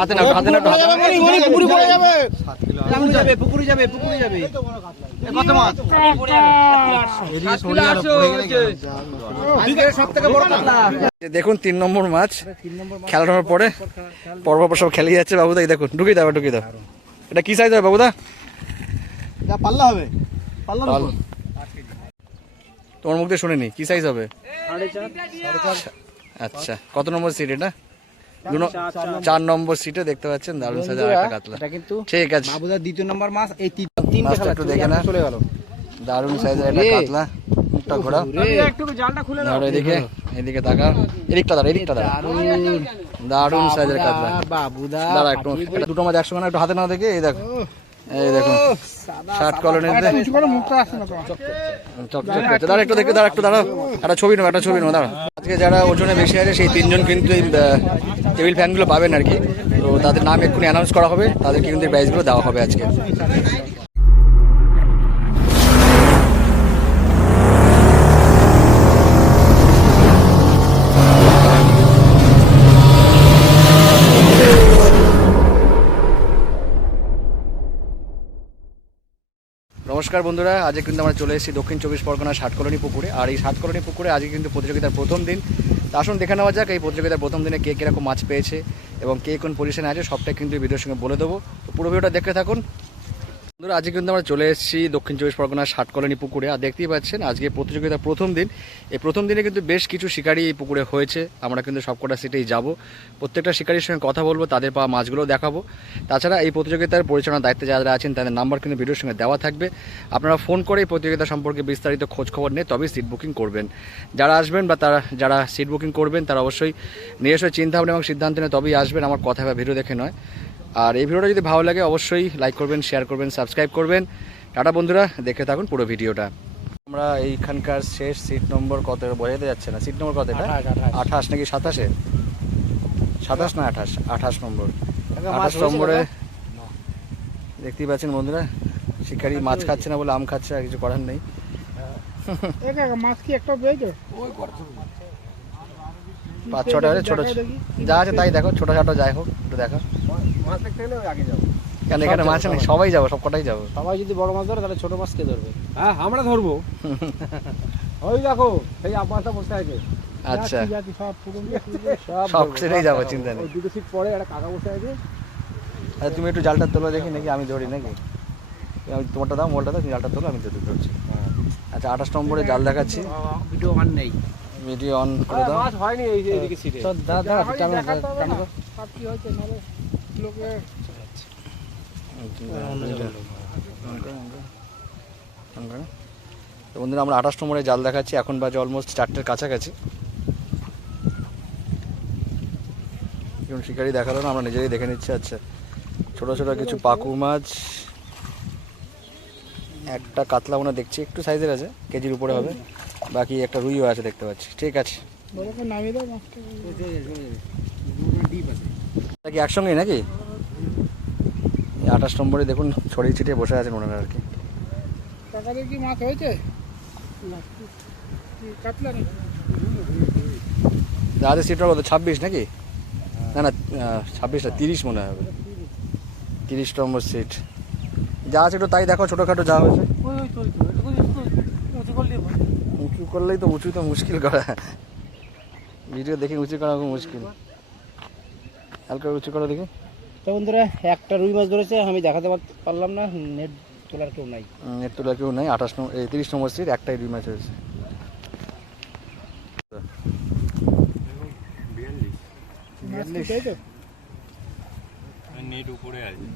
হাতে না হাতে না দেখুন 3 নম্বর মাছ খেলানোর পরে পরপর সব খেলে যাচ্ছে। বাবুদা দেখুন ঢুকিয়ে দাও ঢুকিয়ে দাও। এটা কি সাইজ হবে বাবুদা? পাল্লা হবে, পাল্লা তোমার মুখ দিয়ে শুনিনি কি সাইজ হবে? আচ্ছা কত নম্বর সিট এটা? 4 নম্বর সিটে দেখতে পাচ্ছেন দারুণ সাইজের একটা কাতলা। ঠিক আছে বাবুদার 2 নম্বর মাছ, এই 3টে খেলা একটু দেখে না, চলে গেল। দারুণ সাইজের একটা কাতলা। মুখটা ঘোরাও, একটু জালটা খুলে দাও। এদিকে এদিকে তাকা, এদিকটা দাঁড়া এদিকটা দাঁড়া। দারুণ সাইজের কাতলা বাবুদা। দাঁড়া একটু, দুটো মাছ একসঙ্গে না, একটু হাতে নাও দেখে। এই দেখো এই দেখুন শার্ট কলোনিতে মুখটা আসে না চকচক করছে। দাঁড়া একটু দেখে, দাঁড়া একটু দাঁড়াও, একটা ছবি নেবো, একটা ছবি নেবো দাঁড়া। আজকে যারা ওজনে বেশি আছে সেই 3 জন কিন্তু এই টেবিল ফ্যানগুলো পাবেন আর কি। তো তাদের নাম এক্ষুনি অ্যানাউন্স করা হবে, তাদেরকে কিন্তু প্রাইজগুলো দেওয়া হবে আজকে। নমস্কার বন্ধুরা, আজকে কিন্তু আমরা চলে এসেছি দক্ষিণ 24 পরগনা ষাটকলোনি পুকুরে। আর এই ষাটকলোনি পুকুরে আজকে কিন্তু প্রতিযোগিতার প্রথম দিন। তা আসুন দেখে নেওয়া যাক এই প্রতিযোগিতার প্রথম দিনে কে কীরকম মাছ পেয়েছে এবং কে কোন পজিশনে আছে, সবটাই কিন্তু এই ভিডিওর সঙ্গে বলে দেবো। তো পুরো ভিডিওটা দেখতে থাকুন বন্ধুরা। আজকে কিন্তু আমরা চলে এসেছি দক্ষিণ 24 পরগনা ষাটকলোনি পুকুরে। আর দেখতেই পাচ্ছেন আজকে প্রতিযোগিতার প্রথম দিন। এই প্রথম দিনে কিন্তু বেশ কিছু শিকারি এই পুকুরে হয়েছে। আমরা কিন্তু সবকটা সিটেই যাব, প্রত্যেকটা শিকারির সঙ্গে কথা বলবো, তাদের পাওয়া মাছগুলো দেখাবো। তাছাড়া এই প্রতিযোগিতার পরিচালনার দায়িত্বে যারা আছেন তাদের নাম্বার কিন্তু ভিডিওর সঙ্গে দেওয়া থাকবে। আপনারা ফোন করে এই প্রতিযোগিতা সম্পর্কে বিস্তারিত খোঁজ খবর নিয়ে তবেই সিট বুকিং করবেন। যারা আসবেন বা যারা সিট বুকিং করবেন তারা অবশ্যই নিজস্ব চিন্তাভাবনা এবং সিদ্ধান্ত নিয়ে তবেই আসবেন, আমার কথা বা ভিডিও দেখে নয়। আর এই ভিডিওটা যদি ভালো লাগে অবশ্যই লাইক করবেন, শেয়ার করবেন, সাবস্ক্রাইব করবেন। টাটা বন্ধুরা, দেখে থাকুন পুরো ভিডিওটা। আমরা এইখানকার শেষ সিট নম্বর কত বোঝাতে যাচ্ছে না, সিট নম্বর কত এটা? 28 নাকি 27? 27 না 28? 28 নম্বর। 28 নম্বরে দেখতেই পাচ্ছেন বন্ধুরা, শিকারি মাছ খাচ্ছে না বলে আম খাচ্ছে, আর কিছু করার নেই। মাছ কি একটা পেয়েছো? 5-6টা ছোট যা আছে তাই দেখো, ছোট ছোট যাই হোক একটু দেখো। মাছ দেখতে গেলে আগে যাবো, কেন এখানে মাছ নেই? সবাই যাবো, সবকটাই যাবো। সবাই যদি বড় মাছ ধরে তাহলে ছোট মাছ কে ধরবে? হ্যাঁ আমরা ধরবো। ওই দেখো এই আপাতত বসে আছে। আচ্ছা সব সিটেই যাবো, চিন্তা নেই। 2 সিট পরে একটা কাকা বসে আছে। আচ্ছা তুমি একটু জালটা তোলো দেখি, নাকি আমি ধরি নাকি? আমি তোমারটা দাও, মোলটা দাও, তুমি জালটা তোলো, আমি ধরছি। আচ্ছা 28 নম্বরে জাল দেখাচ্ছি। ভিডিও অন নেই, ভিডিও অন করে দাও। মাছ হয়নি এই যে এদিকে সিটে। তো দাদা কেমন সব কি হয়েছে নালে লোকে। তো বন্ধুরা আমরা 28 নম্বরে জাল দেখাচ্ছি, এখন বাজে অলমোস্ট 4টের কাছাকাছি। যেমন শিকারি দেখালো না, আমরা নিজেরাই দেখে নিচ্ছি। আচ্ছা ছোটো ছোটো কিছু পাকু মাছ, একটা কাতলা মনে দেখছি একটু সাইজের আছে, কেজির উপরে হবে, বাকি একটা রুইও আছে দেখতে পাচ্ছি। ঠিক আছে কি একসঙ্গেই নাকি? 28 নম্বরে দেখুন ছড়িয়ে ছিটিয়ে বসে আছেন ওনারা আর কি। কি মাছ হয়েছে? দাদা সিটটা কত? 26 নাকি? না না 26 না 30 মনে হবে। 30 নম্বর সিট যা আছে একটু তাই দেখো, ছোটোখাটো যা হয়েছে। উঁচু করলেই তো, উঁচু তো মুশকিল করা, ভিডিও দেখে উঁচু করা খুব মুশকিল। হালকা উঁচু করে দেখি। তো বন্ধুরা একটা রুই মাছ ধরেছে, আমি দেখাতে পারলাম না, নেট তোলার কেউ নাই। নেট তোলার কেউ নাই। 28 নম্বর 30 নম্বর সিট একটাই রুই মাছ হয়েছে।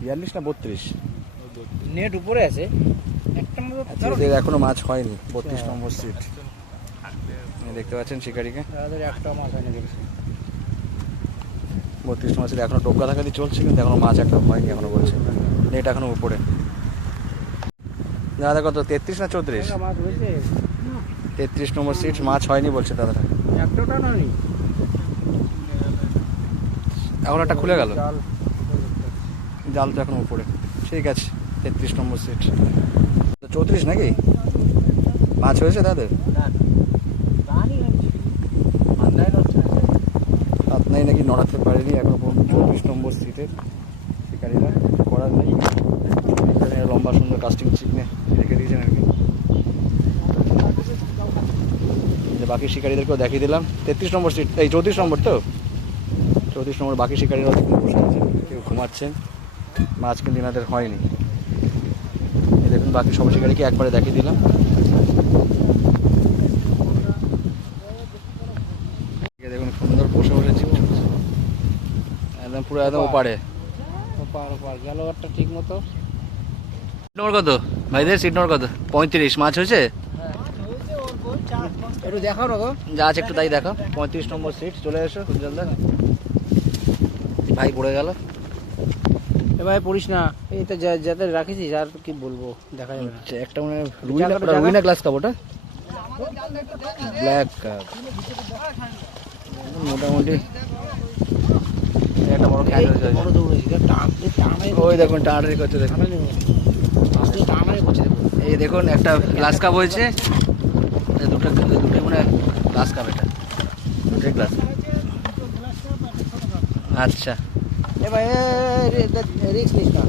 42 না 32? নেট উপরে আছে, একটা এখনো মাছ হয়নি। 32 নম্বর সিট দেখতে পাচ্ছেন শিকারিকে, একটা মাছ হয়নি দেখছি। 32 নম্বর সিট এখনো টোকা থাকাতে চলছে, কিন্তু এখনো মাছ একটা হয়নি এখনো বলছে। নেট এখনো উপরে। দাদা কত 33 না 34? 33 নম্বর সিট মাছ হয়নি বলছে দাদারা। এখন একটা খুলে গেল, জাল তো এখন উপরে। ঠিক আছে 33 নম্বর সিট। 34 নাকি মাছ হয়েছে তাদের? জানি নাকি নড়াতে পারেনি এখনো পর্যন্ত 24 নম্বর সিটে শিকারীরা, করার নেই। এখানে লম্বা সুন্দর কাস্টিং চিকনে রেখে দিয়েছেন আর কি। যে বাকি শিকারীদেরকেও দেখিয়ে দিলাম। 33 নম্বর সিট, এই 34 নম্বর তো, 34 নম্বর বাকি শিকারীরাও দেখুন বসে আছেন, কেউ ঘুমাচ্ছেন, মাছ কিন্তু এনাদের হয়নি। এই দেখুন বাকি সব শিকারীকে একবারে দেখিয়ে দিলাম। দেখুন সুন্দর বসে বসেছি একদম পুরো একদম ওপারে। ওপার গেল একটা ঠিক মতো। সিট নম্বর কত ভাইদের? সিট নম্বর কত? 35। মাছ হয়েছে? একটু দেখাও না গো, যা আছে একটু তাই দেখো। 35 নম্বর সিট, চলে এসো জলদা। ভাই পড়ে গেল। এ ভাই পড়িস না, এইটা যাতে রাখিছিস আর কি বলবো, দেখা যাবে না। আচ্ছা, একটা মানে রুইনা গ্লাস কাপ, ওটা ব্ল্যাক কাপ মোটামুটি। একটা বড় খ্যাট হয়েছে। বড় দৌড়েছি, টানে ওই দেখুন টানাটানি করছে দেখুন। টানাই করছে দেখো। এই দেখুন একটা গ্লাস কাপ হয়েছে, দুটোই মানে গ্লাস কাপ, এটা দুটোই গ্লাস। আচ্ছা এ ভাই রিস্ক নিস না,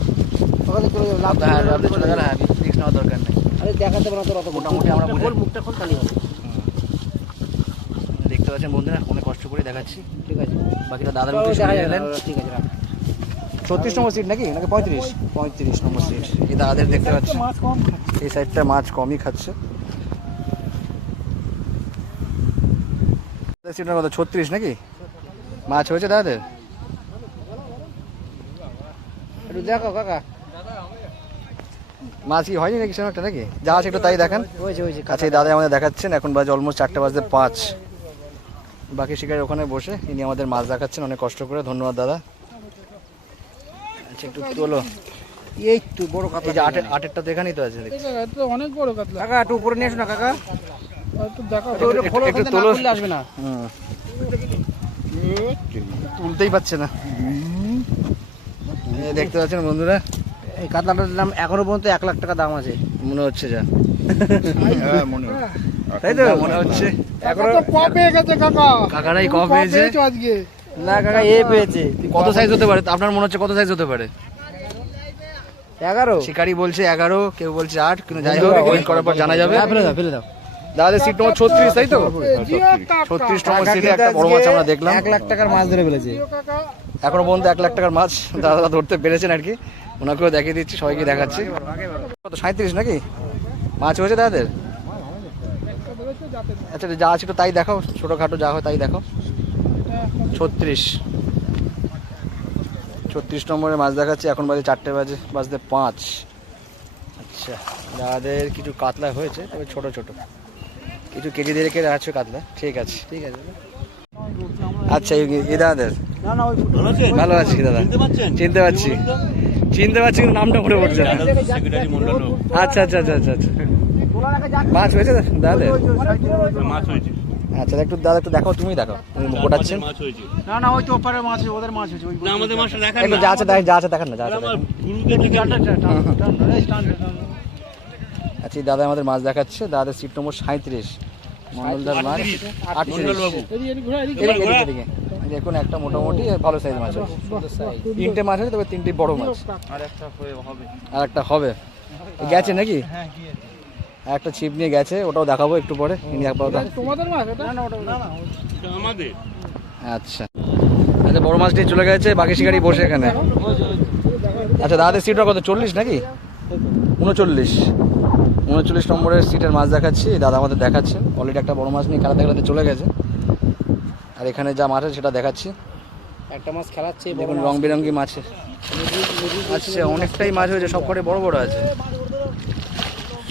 ওখানে চলে যাবে, লাভ হ্যাঁ আপনি চলে গেলে, হ্যাঁ রিস্ক নেওয়ার দরকার নেই। আরে দেখাতে পারো তোর অত মোটামুটি আমরা বুঝে- মুখটা খোল তালি হবে। দেখতে পাচ্ছেন বন্ধুরা, অনেক কষ্ট করে দেখাচ্ছি। ঠিক আছে, বাকিটা দাদার দেখা মুখে শুনে যাবে গেলেন। না, ঠিক আছে রাখ। 36 নম্বর সিট নাকি 35 নম্বর সিট। এই দাদাদের দেখতে পাচ্ছেন, মাছ কম খাচ্ছে। এই সাইডটা মাছ কমই খাচ্ছে। সিটের কত? 36 নাকি? মাছ হয়েছে দাদাদের? একটু দেখো কাকা, মাছ কি হয়নি নাকি সেরকম একটা নাকি? যা আছে একটু তাই দেখান। হয়েছে আচ্ছা এই দাদা আমাদের দেখাচ্ছেন, এখন বাজে অলমোস্ট 4:05। বাকি শিকারী ওখানে বসে ইনি আমাদের মাছ দেখাচ্ছেন অনেক কষ্ট করে। ধন্যবাদ দাদা। আচ্ছা একটু তোলো। এই তো বড় এই কাতলা, যে আটেরটা তো এখানেই তো আছে দেখছি। অনেক বড় কাতলা। কাকা একটু উপরে নিয়ে আসো না কাকা, একটু দেখাও। একটু তোলো। আসবে না, হুম, তুলতেই পারছে না। এই দেখতে পাচ্ছেন বন্ধুরা, এই কাতলাটার দাম এখনো পর্যন্ত 1 লাখ টাকা দাম আছে মনে হচ্ছে যা, হ্যাঁ মনে হয়। তাই তো মনে হচ্ছে। এখনো পেয়ে গেছে কাকা, কাকারাই কম পেয়েছে। আজকে না কাকা এ পেয়েছে। কত সাইজ হতে পারে আপনার মনে হচ্ছে? কত সাইজ হতে পারে? 11। শিকারি বলছে 11, কেউ বলছে 8, কিন্তু যাই হোক ওয়েট করার পর জানা যাবে। ফেলে দাও। দাদা সিট নম্বর 36 তাই তো? 36 নম্বর সিটে একটা বড় মাছ আমরা দেখলাম। 1 লাখ টাকার মাছ ধরে ফেলেছে। এখনো পর্যন্ত 1 লাখ টাকার মাছ দাদা ধরতে পেরেছেন আর কি। ওনাকেও দেখিয়ে দিচ্ছি, সবাইকে দেখাচ্ছি। কত 37 নাকি মাছ হয়েছে দাদাদের? আচ্ছা যা আছে একটু তাই দেখাও, ছোটোখাটো যা হয় তাই দেখাও। 36 নম্বরে মাছ দেখাচ্ছি, এখন বাজে 4:05। আচ্ছা দাদাদের কিছু কাতলা হয়েছে, তবে ছোট ছোট কিছু কেজি দিয়ে রেখে আছে কাতলা। ঠিক আছে ঠিক আছে। আচ্ছা এই দাদাদের না না ওই ভালো আছি দাদা, চিনতে পারছি কিন্তু নামটা মনে পড়ছে না। আচ্ছা আচ্ছা আচ্ছা আচ্ছা আচ্ছা মাছ হয়েছে দাদা? মাছ হয়েছে। আচ্ছা একটু দাদা একটু দেখাও, তুমি দেখাও, তুমি গোটাচ্ছেন। মাছ হয়েছে না না ওই তো ওপারে মাছ, ওদের মাছ হয়েছে। ওই না আমাদের মাছটা দেখা একটু যা আছে যা আছে দেখান না, যা আছে দেখান। গুরুকে দেখে আচ্ছা এই দাদা আমাদের মাছ দেখাচ্ছে। দাদাদের সিট নম্বর 37, মন্ডলদার মাছ 38। বাবু এদিকে দেখুন একটা মোটামুটি ভালো সাইজ মাছ আছে। 3টে মাছ আছে, তবে 3টি বড় মাছ, আর একটা হবে। গেছে নাকি? আর একটা ছিপ নিয়ে গেছে, ওটাও দেখাবো একটু পরে। ইনি আপাতত তোমাদের মাছ এটা? না না ওটা না না। আমাদের আচ্ছা আচ্ছা বড় মাছ নিয়ে চলে গেছে, বাকি শিকারি বসে এখানে। আচ্ছা দাদাদের সিটটা কত? 40 নাকি 39 নম্বরের সিটের মাছ দেখাচ্ছি। দাদা আমাদের দেখাচ্ছেন অলরেডি একটা বড় মাছ নিয়ে খেলাতে খেলাতে চলে গেছে। আর এখানে যা মাছ আছে সেটা দেখাচ্ছি। একটা মাছ খেলাচ্ছে, দেখুন রং বেরঙ্গি মাছ। আচ্ছা অনেকটাই মাছ হয়েছে, সব কটাই বড় বড় আছে,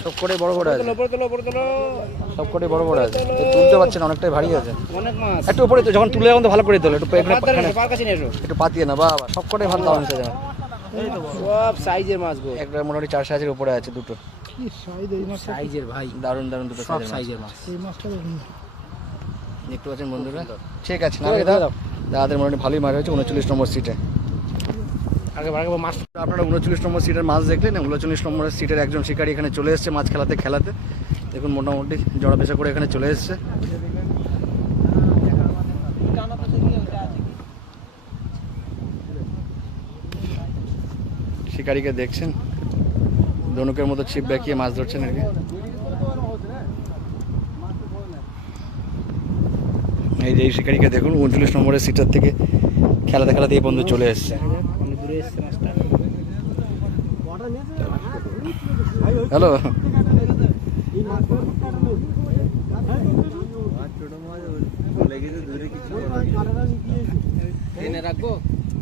সব কটাই বড় বড় আছে, উপরে তোলো সব কটাই বড় বড় আছে। তুলতে পারছেন না, অনেকটাই ভারী আছে। অনেক মাছ। একটু উপরে তো যখন তুলে যখন তো ভালো করে তোলো, একটু এখানে পার কাছে নিয়ে এসো। একটু পাতিয়ে না, বাবা সব কটাই ভালো দাম আছে। সব সাইজের মাছ গো, একটা মোটামুটি 4 সাইজের উপরে আছে দুটো। সাইজের ভাই, দারুণ দারুণ দুটো সব সাইজের সাইজের মাছ মাছ। দেখতে পাচ্ছেন বন্ধুরা। ঠিক আছে নামিয়ে দাও। দাদাদের মোটামুটি ভালোই মাছ হয়েছে 39 নম্বর সিটে। আগে মাছ আপনারা 39 নম্বর সিটের মাছ দেখলেন। 39 নম্বরের সিটের একজন শিকারী এখানে চলে এসেছে মাছ খেলাতে খেলাতে। দেখুন মোটামুটি জড়া পেশা করে এখানে চলে এসেছে। শিকারিকে দেখছেন ধনুকের মতো ছিপ বেঁকিয়ে মাছ ধরছেন আর কি। এই যে এই শিকারিকে দেখুন 39 নম্বরের সিটার থেকে খেলাতে খেলাতে এই বন্ধু চলে এসছে। হ্যালো, টেনে রাখবো,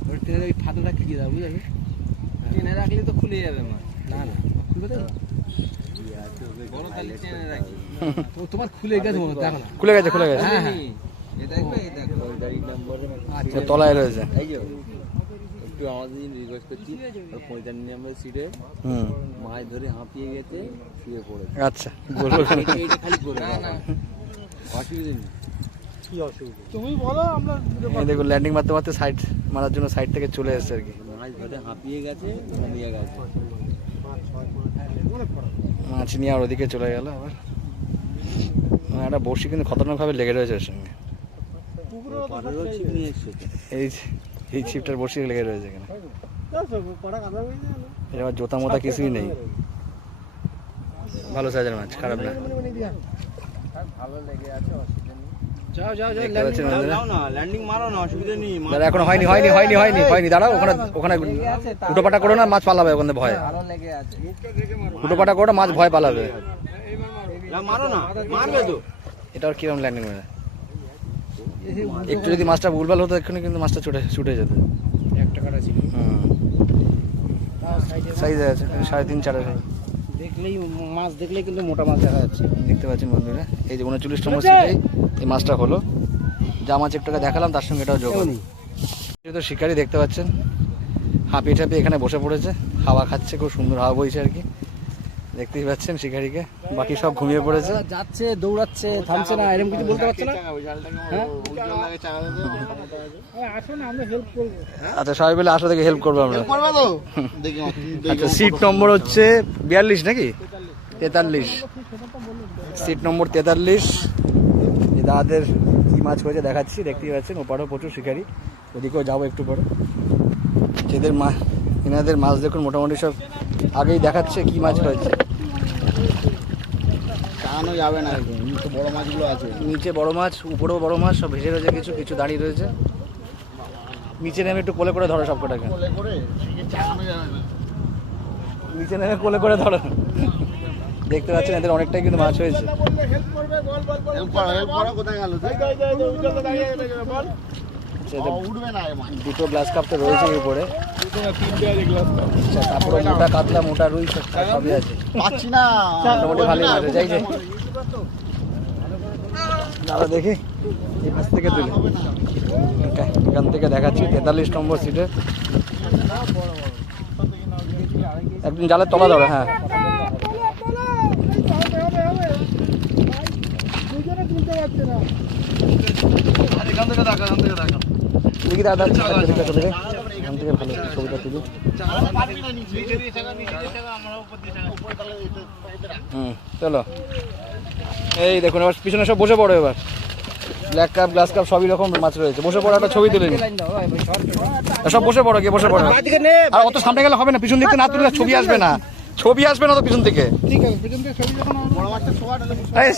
ওই টেনে ওই ফাতনাটা খেয়ে দাও, বুঝলি? টেনে রাখলে তো খুলে যাবে মাছ। না না, খুলবে তো? বড় তালি টেনে রাখি। তোমার খুলে গেছে মনে হয়, দেখো না। খুলে গেছে, খুলে গেছে, হ্যাঁ হ্যাঁ, এই দেখবে, এই দেখো গাড়ি নম্বরে আচ্ছা তলায় রয়েছে। এই যে একটু আমাদের রিকোয়েস্ট করছি, 55 নম্বর সিটে হুম, মাছ ধরে হাঁপিয়ে গেছে, শুয়ে পড়েছে। আচ্ছা বলবো। এইটা খালি করে না না, অসুবিধা নেই। কি অসুবিধা তুমি বলো, আমরা এই দেখুন ল্যান্ডিং মারতে মারতে সাইড মারার জন্য সাইড থেকে চলে এসছে আর কি। মাছ ধরে হাঁপিয়ে গেছে, ঘুমিয়ে গেছে। মাছ নিয়ে আর ওদিকে চলে গেল আবার। একটা বড়শি কিন্তু খতরনাকভাবে লেগে রয়েছে ওর সঙ্গে। পাড়ারও ছিপ নিয়ে এসছে। এই এই ছিপটার বড়শি লেগে রয়েছে এখানে। এর আবার জোতা মোতা কিছুই নেই। ভালো সাইজের মাছ, খারাপ না। ভালো লেগে আছে, অসুবিধা নেই। যাও যাও যাও, দেখতে পাচ্ছেন বন্ধুরা? যাও না, ল্যান্ডিং মারো না, অসুবিধা নেই। দাদা এখন হয়নি দাঁড়াও, ওখানে ওখানে উটোপাটা করো না, মাছ পালাবে ওখানে ভয়। ভালো লেগে আছে। উটোপাটা করো, মাছ ভয় পালাবে। না মারো না, মারবে তো। এটা আর কিরকম ল্যান্ডিং মেরে একটু যদি মাছটা ভুলভাল হতো এক্ষুনি কিন্তু মাছটা ছুটে যেত। একটা কাটা ছিল, সাইজ আছে 3.5 4 দেখলেই মাছ দেখলেই কিন্তু মোটা মাছ দেখা যাচ্ছে। দেখতে পাচ্ছেন বন্ধুরা, এই যে 39 নম্বর সিটেই এই মাছটা হলো। যা মাছ একটাকে দেখালাম তার সঙ্গে এটাও যোগ হলো। তো শিকারি দেখতে পাচ্ছেন হাঁপিয়ে ঠাপিয়ে এখানে বসে পড়েছে, হাওয়া খাচ্ছে, খুব সুন্দর হাওয়া বইছে আর কি। দেখতেই পাচ্ছেন শিকারিকে, বাকি সব ঘুমিয়ে পড়েছে। যাচ্ছে, দৌড়াচ্ছে, থামছে না, এরকম কিছু বলতে পারছে না। আচ্ছা সবাই মিলে আসো, দেখে হেল্প করবো আমরা। আচ্ছা সিট নম্বর হচ্ছে 42 নাকি 43, সিট নম্বর 43। এই দাদাদের কি মাছ হয়েছে দেখাচ্ছি, দেখতেই পাচ্ছেন। ওপারেও প্রচুর শিকারি, ওদিকেও যাবো একটু পরে। এনাদের মাছ দেখুন মোটামুটি সব আগেই দেখাচ্ছে কি মাছ হয়েছে। টানানো যাবে না, নিচে বড় মাছগুলো আছে। নিচে বড় মাছ, উপরেও বড় মাছ, সব ভেসে রয়েছে, কিছু কিছু দাঁড়িয়ে রয়েছে। নিচে নেমে একটু কোলে করে ধরো সব কটাকে, নিচে নেমে কোলে করে ধরো। দেখতে পাচ্ছেন এদের অনেকটাই কিন্তু মাছ হয়েছে। দুটো গ্লাস কাপ তো রয়েছে উপরে, তারপরে মোটা কাতলা, মোটা রুই সবই আছে। মোটামুটি ভালোই মাছ হয়েছে। এই যে দাদা দেখি এই পাশ থেকে তুলি, এখান থেকে দেখাচ্ছি 43 নম্বর সিটে। একদিন জালের তলা ধরো, হ্যাঁ দেখি দাদা, এখান থেকে ভালো ছবিটা তুলি। চলো এই দেখুন এবার পিছনে সব বসে পড়ো। এবার ব্ল্যাক কাপ, গ্লাস কাপ সবই রকম মাছ রয়েছে। বসে পড়ো, একটা ছবি তুলে নি। সব বসে পড়ো, গিয়ে বসে পড়ো। আর অত সামনে গেলে হবে না, পিছন দিকে না তুললে ছবি আসবে না, ছবি আসবে না তো পিছন থেকে।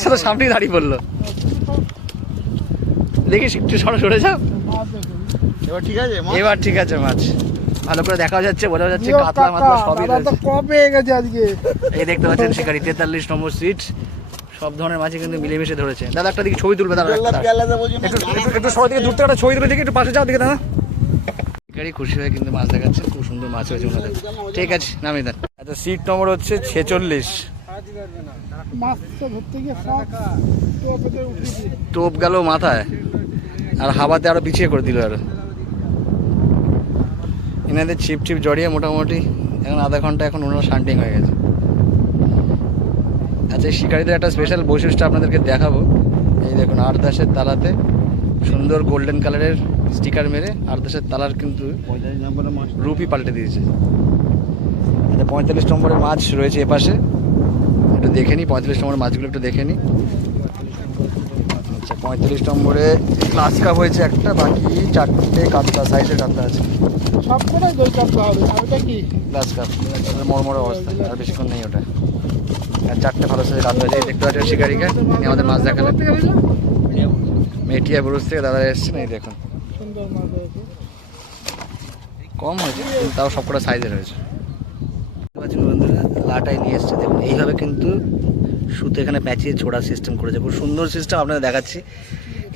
সেটা সামনেই দাঁড়িয়ে পড়লো, দেখিস একটু সরে যাও। এবার ঠিক আছে, এবার ঠিক আছে, মাছ ভালো করে দেখা যাচ্ছে, বোঝা যাচ্ছে কাতলা মাতলা সবই রয়েছে। কবে গেছে আজকে। এই দেখতে পাচ্ছেন শিকারি 43 নম্বর সিট, সব ধরনের মাছই কিন্তু মিলেমিশে ধরেছে। দাদা একটা দিকে ছবি তুলবে, দাদা একটু সবাই থেকে দূর থেকে একটা ছবি তুলে দেখি, একটু পাশে যাও দিকে দাদা। শিকারি খুশি হয়ে কিন্তু মাছ দেখাচ্ছে, খুব সুন্দর মাছ হয়েছে ওনাদের। ঠিক আছে নামিয়ে দেন। আচ্ছা সিট নম্বর হচ্ছে 46। টোপ গেল মাথায়, আর হাওয়াতে আরো পিছিয়ে করে দিল। আর এনাদের ছিপ ছিপ জড়িয়ে মোটামুটি এখন আধা ঘন্টা এখন ওনারা শান্টিং হয়ে গেছে। আচ্ছা এই শিকারিদের একটা স্পেশাল বৈশিষ্ট্য আপনাদেরকে দেখাবো। এই দেখুন আরদাসের তালাতে সুন্দর গোল্ডেন কালারের স্টিকার মেরে আরদাসের তালার কিন্তু রূপই পাল্টে দিয়েছে। আচ্ছা 45 নম্বরের মাছ রয়েছে এপাশে, একটু দেখে নিই 45 নম্বরের মাছগুলো একটু দেখে নিই। আচ্ছা 35 নম্বরে গ্লাস কাপ হয়েছে একটা, বাকি 4টে কাতলা সাইজের কাতলা আছে। সব করে দই কাটতে হবে, আর ওটা কি? গ্লাস কাপ মরমরে অবস্থা, আর বেশিক্ষণ নেই ওটা। আর 4টে ভালো সাইজের কাতলা আছে। এই দেখতে পাচ্ছেন শিকারিকে, তিনি আমাদের মাছ দেখালেন। মেটিয়া ব্রুজ থেকে দাদা এসছেন, এই দেখুন সুন্দর মাছ হয়েছে। কম হয়েছে কিন্তু তাও সবকটা সাইজের হয়েছে। দেখতে পাচ্ছেন বন্ধুরা লাটাই নিয়ে এসছে, দেখুন এইভাবে কিন্তু সুতো এখানে প্যাঁচিয়ে ছোড়ার সিস্টেম করেছে, খুব সুন্দর সিস্টেম আপনাদের দেখাচ্ছি।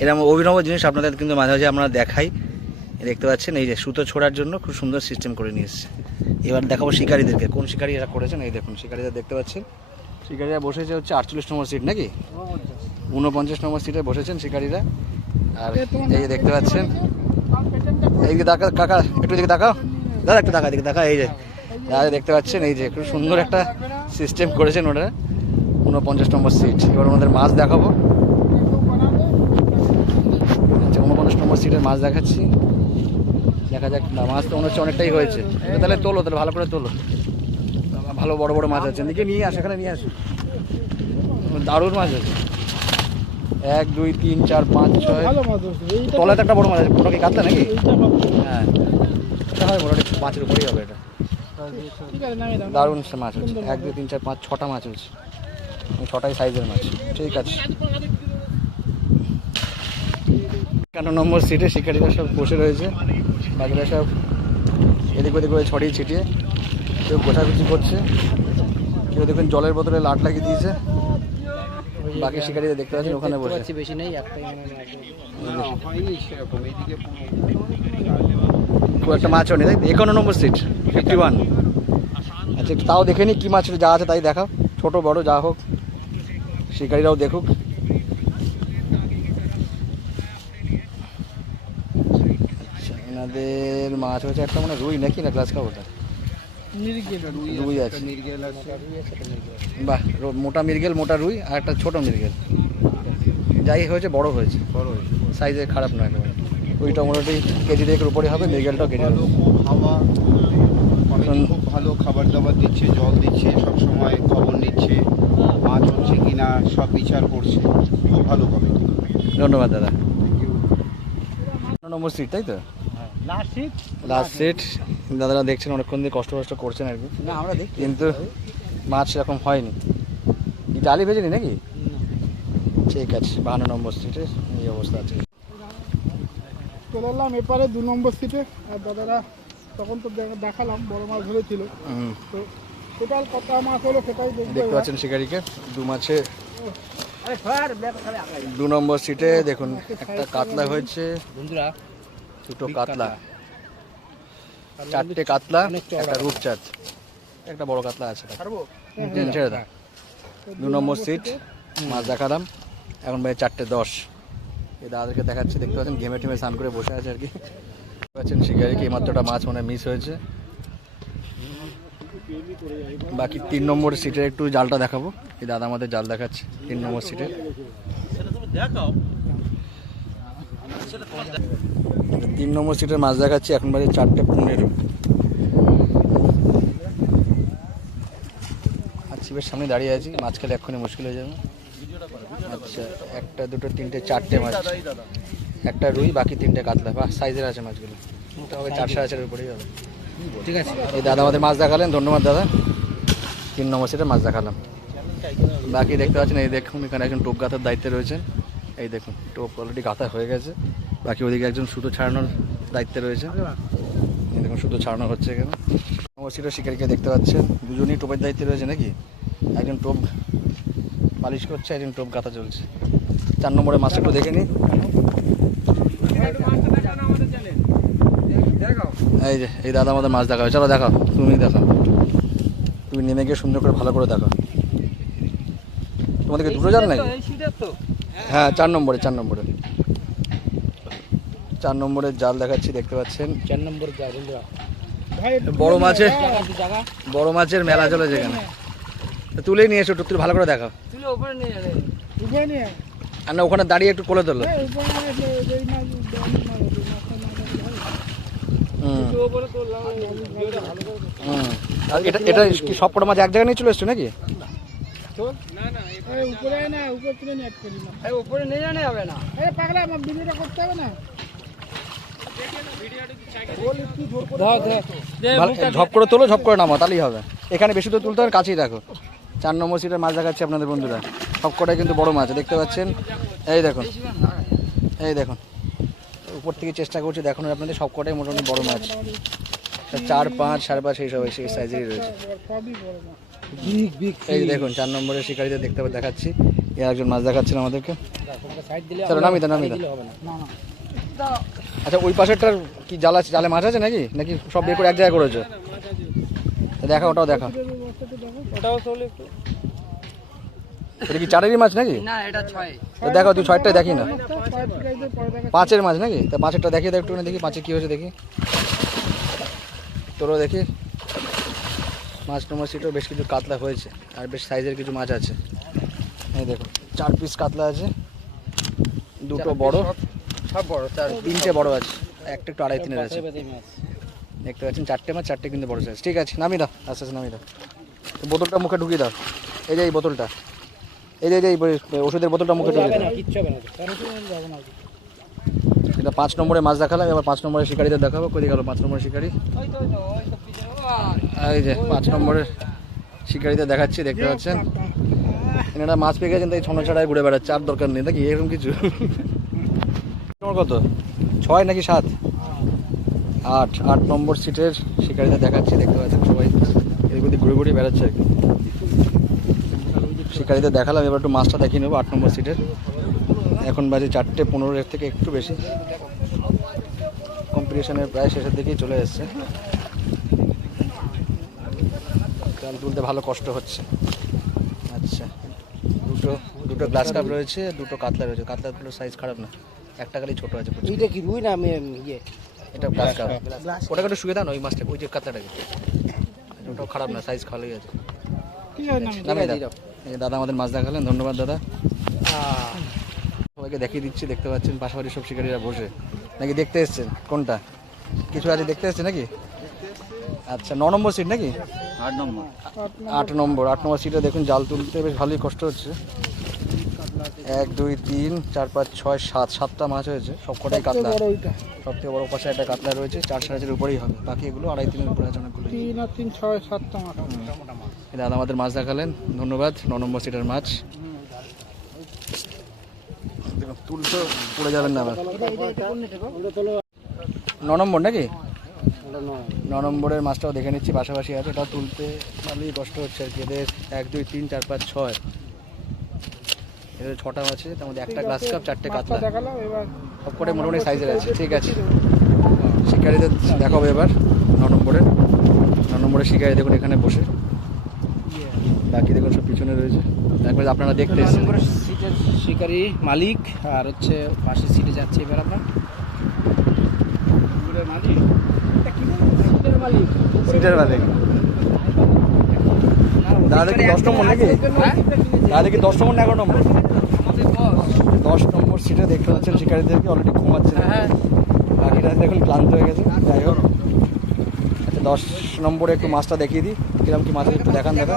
এরকম অভিনব জিনিস আপনাদের কিন্তু মাঝে মাঝে আমরা দেখাই। দেখতে পাচ্ছেন এই যে সুতো ছোড়ার জন্য খুব সুন্দর সিস্টেম করে নিয়ে এসছে। এবার দেখাবো শিকারীদেরকে, কোন শিকারী এরা করেছেন। এই দেখুন শিকারীরা দেখতে পাচ্ছেন, শিকারীরা বসেছে হচ্ছে 48 নম্বর সিট নাকি 49 নম্বর সিটে বসেছেন শিকারীরা। আর এই যে দেখতে পাচ্ছেন, এইদিকে তাকা কাকা, একটু দিকে তাকাও দাদা, একটু তাকা দিকে তাকা। এই যে দাদা দেখতে পাচ্ছেন, এই যে খুব সুন্দর একটা সিস্টেম করেছেন ওরা, 49 নম্বর সিট। এবার ওনাদের মাছ দেখাবো। আচ্ছা 49 নম্বর সিটের মাছ দেখাচ্ছি, দেখা যাক। না মাছ তো মনে হচ্ছে অনেকটাই হয়েছে। তাহলে তোলো, তাহলে ভালো করে তোলো, ভালো বড় বড় মাছ আছে। এদিকে নিয়ে আসে, এখানে নিয়ে আসে, দারুণ মাছ আছে। 1 2 3 4 5 6 ভালো মাছ হয়েছে। এইটা তলাতে একটা বড় মাছ আছে। ওটা কি কাতলা নাকি? এইটা হবে। হ্যাঁ এটা হয় মোটামুটি 5-এর উপরেই হবে এটা। ঠিক আছে, নামিয়ে দাও। দারুণ মাছ হচ্ছে। 1 2 3 4 5 6টা মাছ হচ্ছে, 6টাই সাইজের মাছ। ঠিক আছে 51 নম্বর সিটে শিকারীরা সব বসে রয়েছে, বাকিরা সব এদিক ওদিক করে ছড়িয়ে ছিটিয়ে, কেউ গোছাগুছি করছে, কেউ দেখবেন জলের বোতলে লাট লাগিয়ে দিয়েছে। বাকি শিকারীরা দেখতে পাচ্ছেন ওখানে বসে। বেশি নেই, একটাই খুব একটা মাছও নেই, তাই 51 নম্বর সিট 51। আচ্ছা একটু তাও দেখে নি কী মাছ যা আছে তাই দেখাও, ছোট বড় যা হোক, শিকারীরাও দেখুক। আচ্ছা এনাদের মাছ হচ্ছে একটা মানে রুই নাকি না গ্লাস কাপ? ওটা রুই আছে, বাহ মোটা মৃগেল, মোটা রুই, আর একটা ছোট মৃগেল। যাই হয়েছে বড় হয়েছে, সাইজে খারাপ নয় একেবারে। ওইটা মোটামুটি কেজি 1 উপরে হবে, মৃগেলটাও কেজি হবে। খাওয়া কমিটি খুব ভালো খাবার দাবার দিচ্ছে, জল দিচ্ছে, সব সময় খবর নিচ্ছে, মাছ হচ্ছে কিনা সব বিচার করছে, খুব ভালো কমিটি। ধন্যবাদ দাদা। 9 নম্বর সিট তাই তো, লাস্ট সিট। দাদারা দেখছেন অনেকক্ষণ দিয়ে কষ্ট করছেন আর কি। না আমরা দেখি কিন্তু মাছ সেরকম হয়নি। এটা আলি ভেজেনি নাকি? ঠিক আছে 52 নম্বর সিটে এই অবস্থা আছে। চলে এলাম এপারে 2 নম্বর সিটে। আর দাদারা তখন তো দেখালাম বড় মাছ ধরেছিল, তো টোটাল কত মাছ হলো সেটাই দেখবো। দেখতে পাচ্ছেন শিকারিকে, 2 মাছে 2 নম্বর সিটে দেখুন একটা কাতলা হয়েছে, বন্ধুরা 2টো কাতলা, 4টে কাতলা, একটা রূপচাঁদ, একটা বড় কাতলা আছে। ছেড়ে দাও। 2 নম্বর সিট মাছ দেখালাম, এখন ভাই 4:10। এই দাদাদেরকে দেখাচ্ছে, দেখতে পাচ্ছেন ঘেমে টেমে স্নান করে বসে আছে আর কি। দেখতে পাচ্ছেন শিকারিকে এইমাত্রটা মাছ মনে মিস হয়েছে। বাকি 3 নম্বর সিটের একটু জালটা দেখাবো। এই দাদা আমাদের জাল দেখাচ্ছে 3 নম্বর সিটে। 3 নম্বর সিটের মাছ দেখাচ্ছি, এখন বাজে 4:15। আর ছিপের সামনে দাঁড়িয়ে আছি, মাছ খেলে এক্ষুনি মুশকিল হয়ে যাবে। আচ্ছা 1 2 3 4টে মাছ, একটা রুই, বাকি 3টে কাতলা। বাহ সাইজের আছে মাছগুলো, মোটামুটি 4-4.5 উপরেই হবে। ঠিক আছে। এই দাদা আমাদের মাছ দেখালেন, ধন্যবাদ দাদা। 3 নম্বর সিটে মাছ দেখালাম। বাকি দেখতে পাচ্ছেন, এই দেখুন এখানে একজন টোপ গাঁথার দায়িত্বে রয়েছেন। এই দেখুন টোপ অলরেডি গাঁথা হয়ে গেছে, বাকি ওদিকে একজন সুতো ছাড়ানোর দায়িত্বে রয়েছে। এই দেখুন সুতো ছাড়ানো হচ্ছে এখানে। নম্বর সিটের শিকারিকে দেখতে পাচ্ছেন, দুজনই টোপের দায়িত্বে রয়েছে নাকি, একজন টোপ পালিশ করছে, একজন টোপ গাঁথা চলছে। 4 নম্বরে মাছটা একটু দেখে নিই। এই যে এই দাদা আমাদের মাছ দেখাবে, চলো দেখাও, তুমি দেখাও, তুমি নেমে গিয়ে সুন্দর করে ভালো করে দেখাও। তোমাদেরকে 2টো জাল নাকি? হ্যাঁ 4 নম্বরে 4 নম্বরের জাল দেখাচ্ছি, দেখতে পাচ্ছেন 4 নম্বর যা বন্ধুরা। বড় মাছের মেলা চলেছে এখানে। তুলে নিয়ে এসো, একটু ভালো করে দেখাও। তুলে উপরে নিয়ে যাবে, উপরে নিয়ে আর না ওখানে দাঁড়িয়ে একটু কোলে তোলো। উপরে নিয়ে এই মাছ আর এটা কি সব কটা মাছ এক জায়গায় নিয়ে চলে এসছো নাকি? না না উপরে নিয়ে জানে হবে না ঝপ করে তোলো, ঝপ করে নামো, তাহলেই হবে। এখানে বেশি তো তুলতে হবে, কাছেই রাখো। 4 নম্বর সিটের মাছ দেখাচ্ছি আপনাদের বন্ধুরা, সবকটাই কিন্তু বড় মাছ দেখতে পাচ্ছেন। এই দেখুন, এই দেখুন, উপর থেকে চেষ্টা করছি দেখানোর আপনাদের, সবকটাই মোটামুটি বড় মাছ। 4, 5, 5.5 এই সব সেই সাইজেরই রয়েছে। এই দেখুন 4 নম্বরের শিকারিদের দেখতে দেখাচ্ছি। এর একজন মাছ দেখাচ্ছেন আমাদেরকে। চলো নামি দা, নামি দা। আচ্ছা, ওই পাশেরটার কি জালে মাছ আছে নাকি, নাকি সব বের করে এক জায়গায় করেছো? দেখা, ওটাও দেখা। এটা কি 4-এরই মাছ নাকি? না, এটা 6। তো দেখো, তুই 6টাই দেখি না। 5-এর মাছ নাকি? তা 5-এরটা দেখিয়ে দাও একটুখানি, দেখি 5-এ কি হয়েছে দেখি। তোরও দেখি। মাছ নম্বর সিটেও বেশ কিছু কাতলা হয়েছে, আর বেশ সাইজের কিছু মাছ আছে। এই দেখো 4 পিস কাতলা আছে, দুটো বড়, সব বড়, 3টে বড় আছে, একটা একটু 2.5-3 আছে। দেখতে পাচ্ছেন 4টে মাছ, 4টে কিন্তু বড় সাইজ। ঠিক আছে, নামি দাও, আস্তে আস্তে নামি দাও। তো বোতলটা মুখে ঢুকিয়ে দাও। এই যে এই বোতলটা, এই যে এই ওষুধের বোতলটা মুখে ঢুকিয়ে দাও। এটা 5 নম্বরে মাছ দেখালাম, এবার 5 নম্বরের শিকারিদের দেখাবো। কই গেল 5 নম্বরের শিকারি? এই যে 5 নম্বরের শিকারিদের দেখাচ্ছি, দেখতে পাচ্ছেন। এনারা মাছ পেয়ে গেছেন, তাই ছন্ন ছাড়াই ঘুরে বেড়াচ্ছে, আর দরকার নেই নাকি এরকম কিছু। তোমার কত, 6 নাকি 7? 8 নম্বর সিটের শিকারিদের দেখাচ্ছি, দেখতে পাচ্ছেন সবাই এদিক ওদিক ঘুরে ঘুরে বেড়াচ্ছে আর কি। শিকারিদের দেখালাম, এবার একটু মাছটা দেখিয়ে নেবো 8 নম্বর সিটের। এখন বাজে 4:15, এর থেকে একটু বেশি। কম্পিটিশনের প্রায় শেষের দিকেই চলে এসছে। জাল তুলতে ভালো কষ্ট হচ্ছে। আচ্ছা, দুটো গ্লাস কাপ রয়েছে, দুটো কাতলা রয়েছে। কাতলাগুলোর সাইজ খারাপ না, একটা খালি ছোট আছে। এটা কি রুই না ইয়ে? এটা গ্লাস কাপ। ওটাকে একটু শুয়ে দাও না, ওই মাছটা, ওই যে কাতলাটাকে। ওটাও খারাপ না, সাইজ ভালোই আছে। নামিয়ে দাও। এই যে দাদা আমাদের মাছ দেখালেন, ধন্যবাদ দাদা। সবাইকে দেখিয়ে দিচ্ছি, দেখতে পাচ্ছেন পাশাপাশি সব শিকারীরা বসে। নাকি দেখতে এসছেন? কোনটা কিছু আছে দেখতে এসছে নাকি? আচ্ছা, 9 নম্বর সিট নাকি? 8 নম্বর সিটে দেখুন জাল তুলতে বেশ ভালোই কষ্ট হচ্ছে। 1, 2, 3, 4, 5, 6, 7টা মাছ হয়েছে, সবকটাই কাতলা। সব থেকে বড় পাশে একটা কাতলা রয়েছে, 4, 4.5-এর উপরেই হবে। বাকি এগুলো 2.5-3-এর উপরে আছে অনেকগুলো। 3 আর 3, 6, 7টা মাছ। দাদা আমাদের মাছ দেখালেন, ধন্যবাদ। 9 নম্বর সিটের মাছ তুলতে পড়ে যাবেন না আবার। 9 নম্বর নাকি? 9 নম্বরের মাছটাও দেখে নিচ্ছি, পাশাপাশি আছে। এটা তুলতে ভালোই কষ্ট হচ্ছে আর কি। এদের 1, 2, 3, 4, 5, 6 এদের 6টা আছে, তার মধ্যে একটা গ্লাস কাপ, 4টে কাতলা, সবকটাই মোটামুটি সাইজের আছে। ঠিক আছে, শিকারিদের দেখাবো এবার 9 নম্বরের শিকারি দেখুন এখানে বসে, বাকি দেখুন সব পিছনে রয়েছে। একবার আপনারা দেখতে এসেছেন। সিটের শিকারি মালিক, আর হচ্ছে পাশের সিটে যাচ্ছে এবার আমরা। সিটের মালিক দাদা কি 10 নম্বর নাকি? দাদা কি 10 নম্বর না 11 নম্বর? 10 নম্বর সিটে দেখতে পাচ্ছেন শিকারীদেরকে অলরেডি ঘুমাচ্ছে। বাকিরা দেখুন ক্লান্ত হয়ে গেছে। যাই হোক, আচ্ছা 10 নম্বরে একটু মাছটা দেখিয়ে দিই, কিরকম কি মাছ একটু দেখান দাদা।